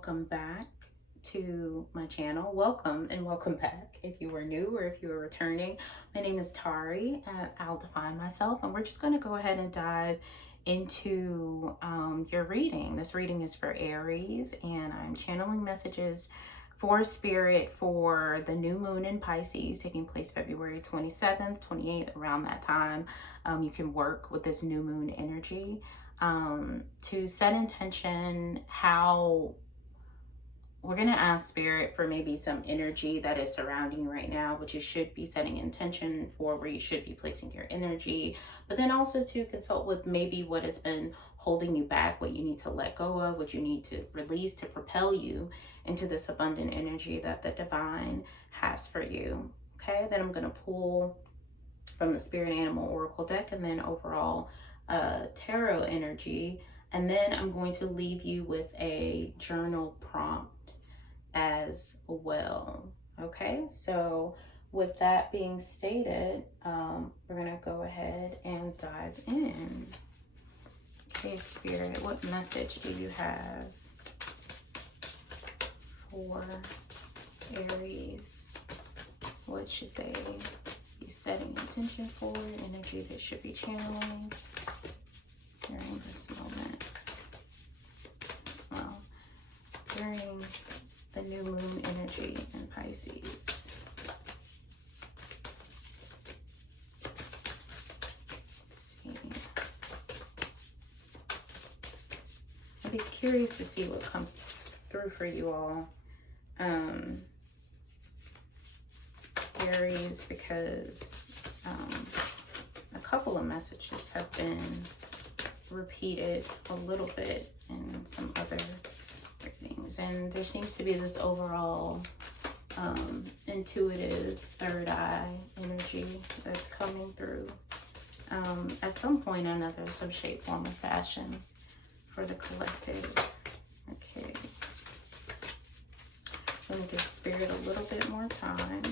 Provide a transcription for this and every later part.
welcome back to my channel. Welcome and welcome back if you are new or if you are returning. My name is Tari, I'll define myself, and we're just going to go ahead and dive into your reading. This reading is for Aries, and I'm channeling messages for spirit for the new moon in Pisces taking place February 27th, 28th, around that time. You can work with this new moon energy to set intention. How we're going to ask spirit for maybe some energy that is surrounding you right now, which you should be setting intention for, where you should be placing your energy, but then also to consult with maybe what has been holding you back, what you need to let go of, what you need to release to propel you into this abundant energy that the divine has for you. Okay, then I'm going to pull from the Spirit Animal Oracle deck, and then overall tarot energy, and then I'm going to leave you with a journal prompt as well. Okay, so with that being stated, we're gonna go ahead and dive in. Okay, Spirit, what message do you have for Aries? What should they be setting intention for? Energy they should be channeling during this moment. Well, during the new moon energy in Pisces. Let's see. I'd be curious to see what comes through for you all, Aries, because a couple of messages have been repeated a little bit in some other readings, and there seems to be this overall intuitive third eye energy that's coming through at some point or another, some shape, form, or fashion for the collective. Okay, let me give Spirit a little bit more time.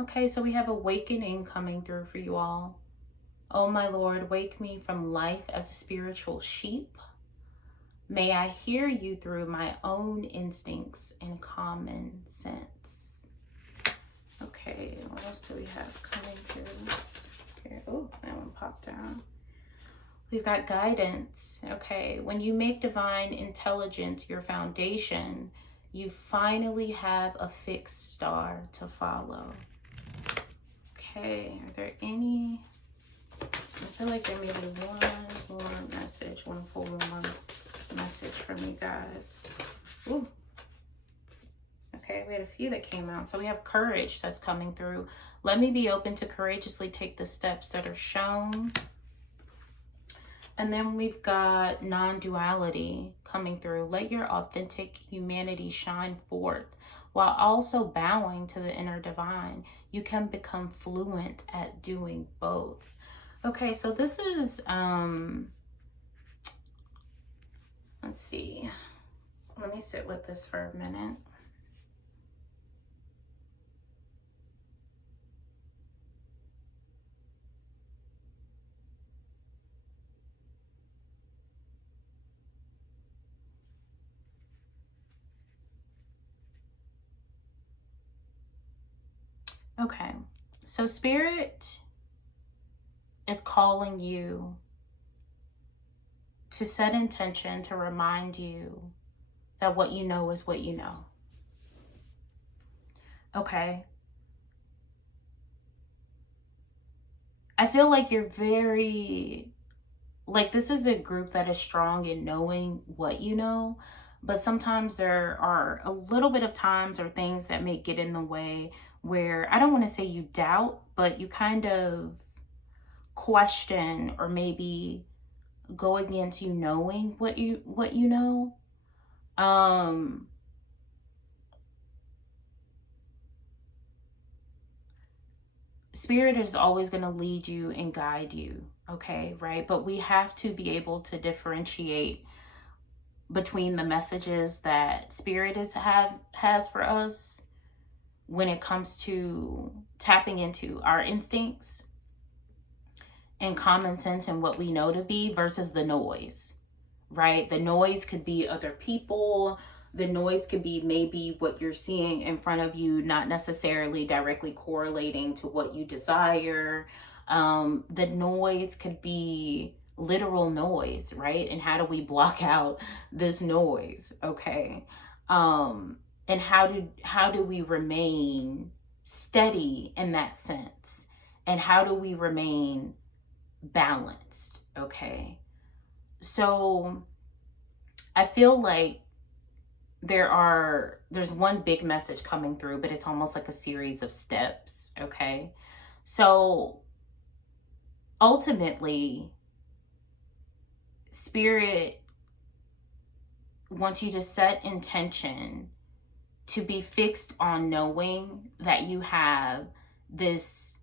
Okay, so we have awakening coming through for you all. Oh my Lord, wake me from life as a spiritual sheep. May I hear you through my own instincts and common sense. Okay, what else do we have coming through? Okay, oh, that one popped down. We've got guidance. Okay, when you make divine intelligence your foundation, you finally have a fixed star to follow. Okay, are there any? I feel like there may be one more message, one full more message from you guys. Ooh. Okay, we had a few that came out. So we have courage that's coming through. Let me be open to courageously take the steps that are shown. And then we've got non-duality coming through. Let your authentic humanity shine forth while also bowing to the inner divine. You can become fluent at doing both. Okay, so this is, let's see. Let me sit with this for a minute. Okay, so Spirit is calling you to set intention, to remind you that what you know is what you know. Okay. I feel like you're very, like, this is a group that is strong in knowing what you know, but sometimes there are a little bit of times or things that may get in the way where, I don't want to say you doubt, but you kind of question or maybe go against you knowing what you know. Spirit is always going to lead you and guide you, okay, right? But we have to be able to differentiate between the messages that Spirit has for us, when it comes to tapping into our instincts and common sense and what we know to be versus the noise, right? The noise could be other people. The noise could be maybe what you're seeing in front of you, not necessarily directly correlating to what you desire. The noise could be literal noise, right? And how do we block out this noise? Okay. And how do we remain steady in that sense? And how do we remain balanced? Okay. So I feel like there's one big message coming through, but it's almost like a series of steps. Okay. So ultimately, Spirit wants you to set intention to be fixed on knowing that you have this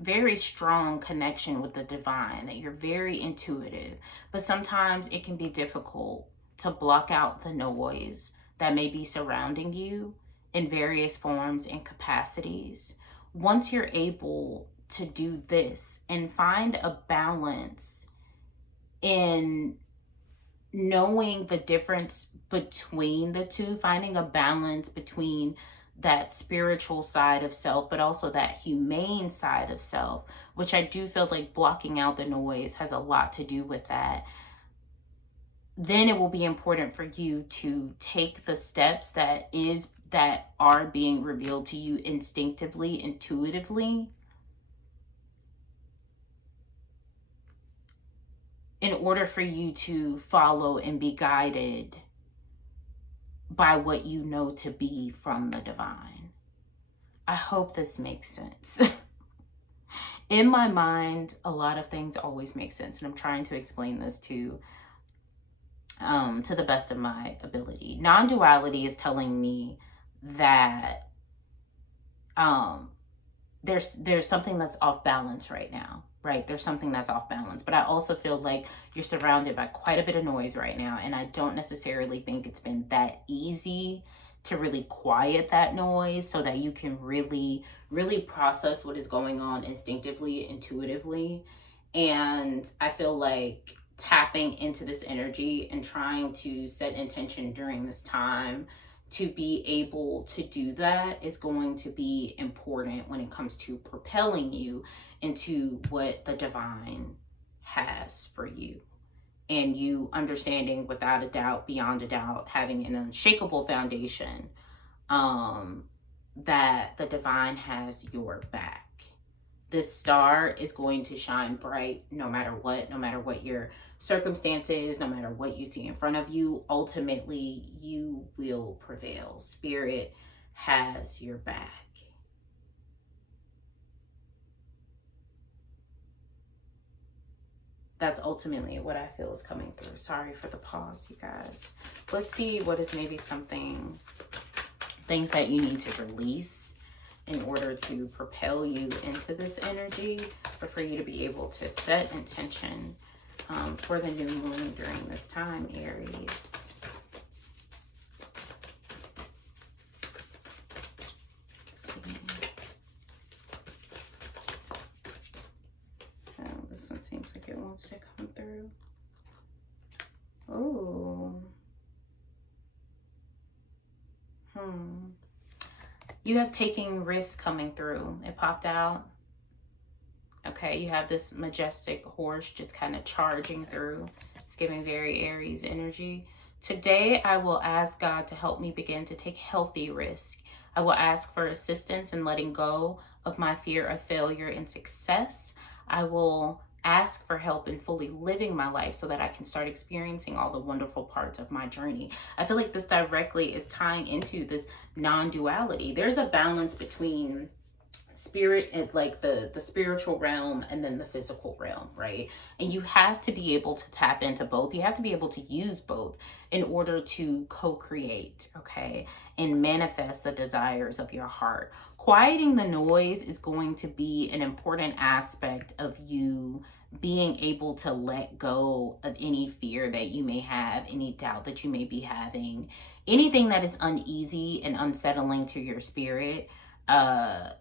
very strong connection with the divine, that you're very intuitive, but sometimes it can be difficult to block out the noise that may be surrounding you in various forms and capacities. Once you're able to do this and find a balance in knowing the difference between the two, finding a balance between that spiritual side of self, but also that humane side of self, which I do feel like blocking out the noise has a lot to do with that. Then it will be important for you to take the steps that are being revealed to you instinctively, intuitively, in order for you to follow and be guided by what you know to be from the divine. I hope this makes sense. In my mind, a lot of things always make sense, and I'm trying to explain this to the best of my ability. Non-duality is telling me that there's something that's off balance right now, right? There's something that's off balance, but I also feel like you're surrounded by quite a bit of noise right now, and I don't necessarily think it's been that easy to really quiet that noise so that you can really process what is going on instinctively, intuitively. And I feel like tapping into this energy and trying to set intention during this time to be able to do that is going to be important when it comes to propelling you into what the divine has for you. And you understanding without a doubt, beyond a doubt, having an unshakable foundation, that the divine has your back. This star is going to shine bright no matter what your circumstances, no matter what you see in front of you. Ultimately, you will prevail. Spirit has your back. That's ultimately what I feel is coming through. Sorry for the pause, you guys. Let's see what is maybe things that you need to release in order to propel you into this energy, but for you to be able to set intention for the new moon during this time, Aries. Let's see. Oh, this one seems like it wants to come through. Oh. You have taking risks coming through. It popped out. Okay, you have this majestic horse just kind of charging through. It's giving very Aries energy. Today, I will ask God to help me begin to take healthy risk. I will ask for assistance in letting go of my fear of failure and success. I will ask for help in fully living my life so that I can start experiencing all the wonderful parts of my journey. I feel like this directly is tying into this non-duality. There's a balance between spirit and like the spiritual realm and then the physical realm, right? And you have to be able to tap into both. You have to be able to use both in order to co-create, okay, and manifest the desires of your heart. Quieting the noise is going to be an important aspect of you being able to let go of any fear that you may have, any doubt that you may be having, anything that is uneasy and unsettling to your spirit,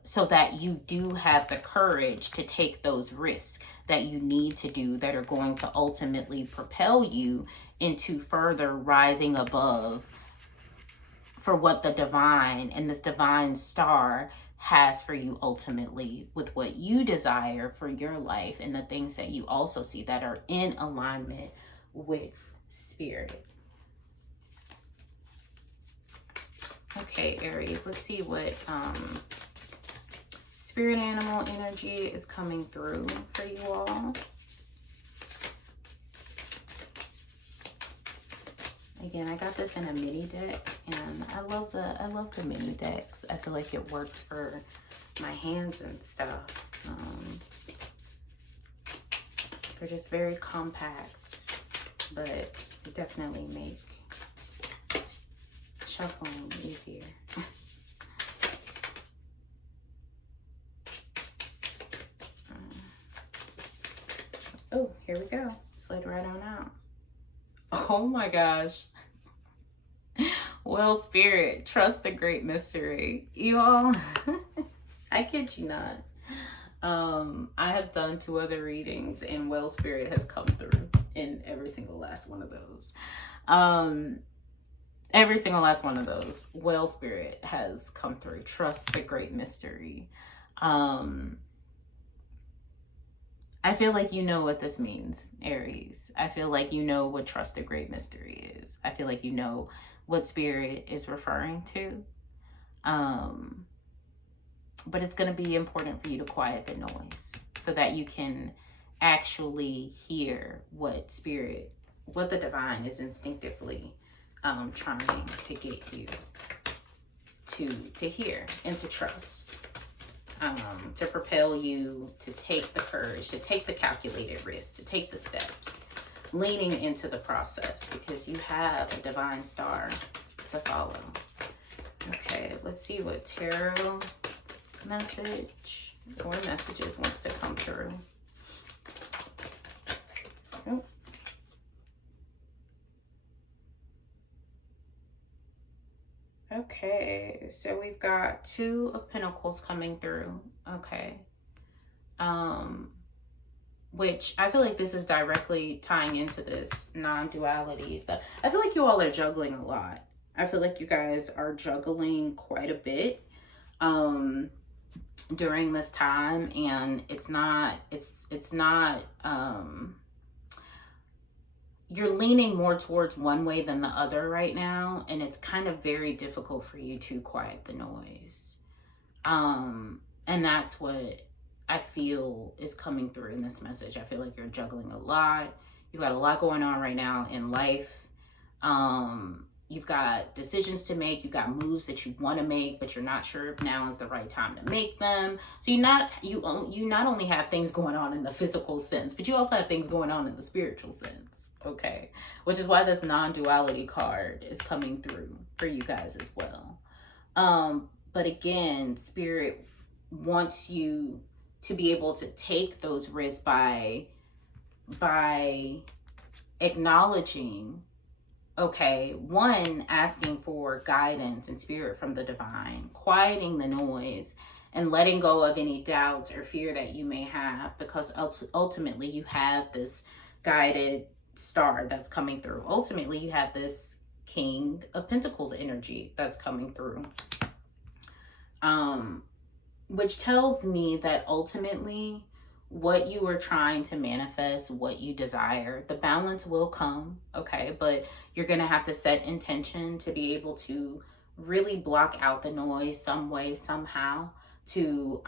so that you do have the courage to take those risks that you need to do, that are going to ultimately propel you into further rising above for what the divine and this divine star has for you ultimately, with what you desire for your life and the things that you also see that are in alignment with spirit. Okay, Aries, let's see what spirit animal energy is coming through for you all. Again, I got this in a mini deck, and I love the mini decks. I feel like it works for my hands and stuff. They're just very compact, but definitely make shuffling easier. Oh, here we go. Slid right on out. Oh my gosh. Well, spirit, trust the great mystery. You all, I kid you not. I have done 2 other readings, and well, spirit has come through in every single last one of those. Every single last one of those, well, spirit has come through. Trust the great mystery. I feel like you know what this means, Aries. I feel like you know what trust the great mystery is. I feel like you know what spirit is referring to. But it's going to be important for you to quiet the noise so that you can actually hear what spirit, what the divine is instinctively trying to get you to hear and to trust. To propel you to take the courage, to take the calculated risk, to take the steps, leaning into the process, because you have a divine star to follow. Okay, let's see what tarot message or messages wants to come through. Oh. Okay, so we've got 2 of Pentacles coming through. Okay. Which I feel like this is directly tying into this non-duality stuff. I feel like you all are juggling a lot. I feel like you guys are juggling quite a bit during this time, and it's not you're leaning more towards one way than the other right now, and it's kind of very difficult for you to quiet the noise. And that's what I feel is coming through in this message. I feel like you're juggling a lot. You've got a lot going on right now in life. You've got decisions to make. You've got moves that you want to make, but you're not sure if now is the right time to make them. So you not only have things going on in the physical sense, but you also have things going on in the spiritual sense. Okay, which is why this non-duality card is coming through for you guys as well. But again, spirit wants you to be able to take those risks by acknowledging, okay, 1, asking for guidance and spirit from the divine, quieting the noise, and letting go of any doubts or fear that you may have, because ultimately you have this guided star that's coming through. Ultimately, you have this King of Pentacles energy that's coming through. Which tells me that ultimately what you are trying to manifest, what you desire, the balance will come, okay? But you're going to have to set intention to be able to really block out the noise some way, somehow, to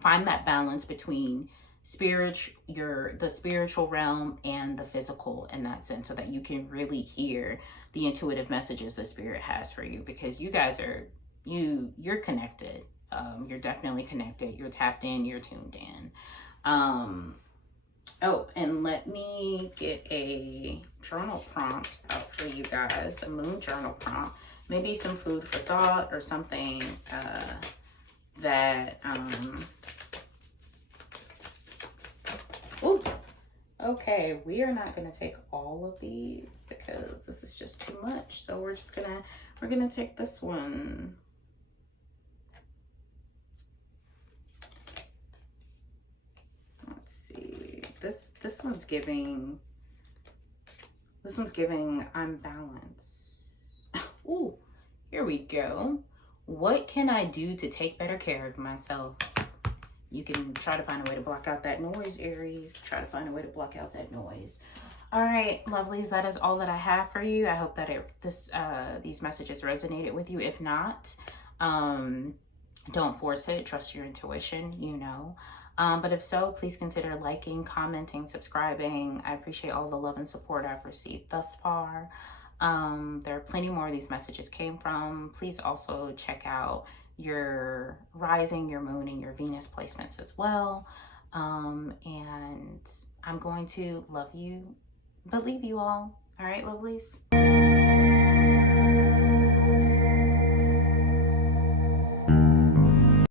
find that balance between the spiritual realm and the physical in that sense, so that you can really hear the intuitive messages the spirit has for you, because you guys are, you're connected. You're definitely connected. You're tapped in, you're tuned in. Oh, and let me get a journal prompt out for you guys, a moon journal prompt, maybe some food for thought or something that, ooh, Okay, we are not going to take all of these because this is just too much. So we're gonna take this one. Let's see. This one's giving I'm balanced. Ooh, here we go. What can I do to take better care of myself? You can try to find a way to block out that noise, Aries. Try to find a way to block out that noise. All right, lovelies, that is all that I have for you. I hope that these messages resonated with you. If not, don't force it. Trust your intuition, you know. But if so, please consider liking, commenting, subscribing. I appreciate all the love and support I've received thus far. There are plenty more of these messages came from. Please also check out your rising, your moon, and your Venus placements as well. And I'm going to love you, but leave you all. All right, lovelies.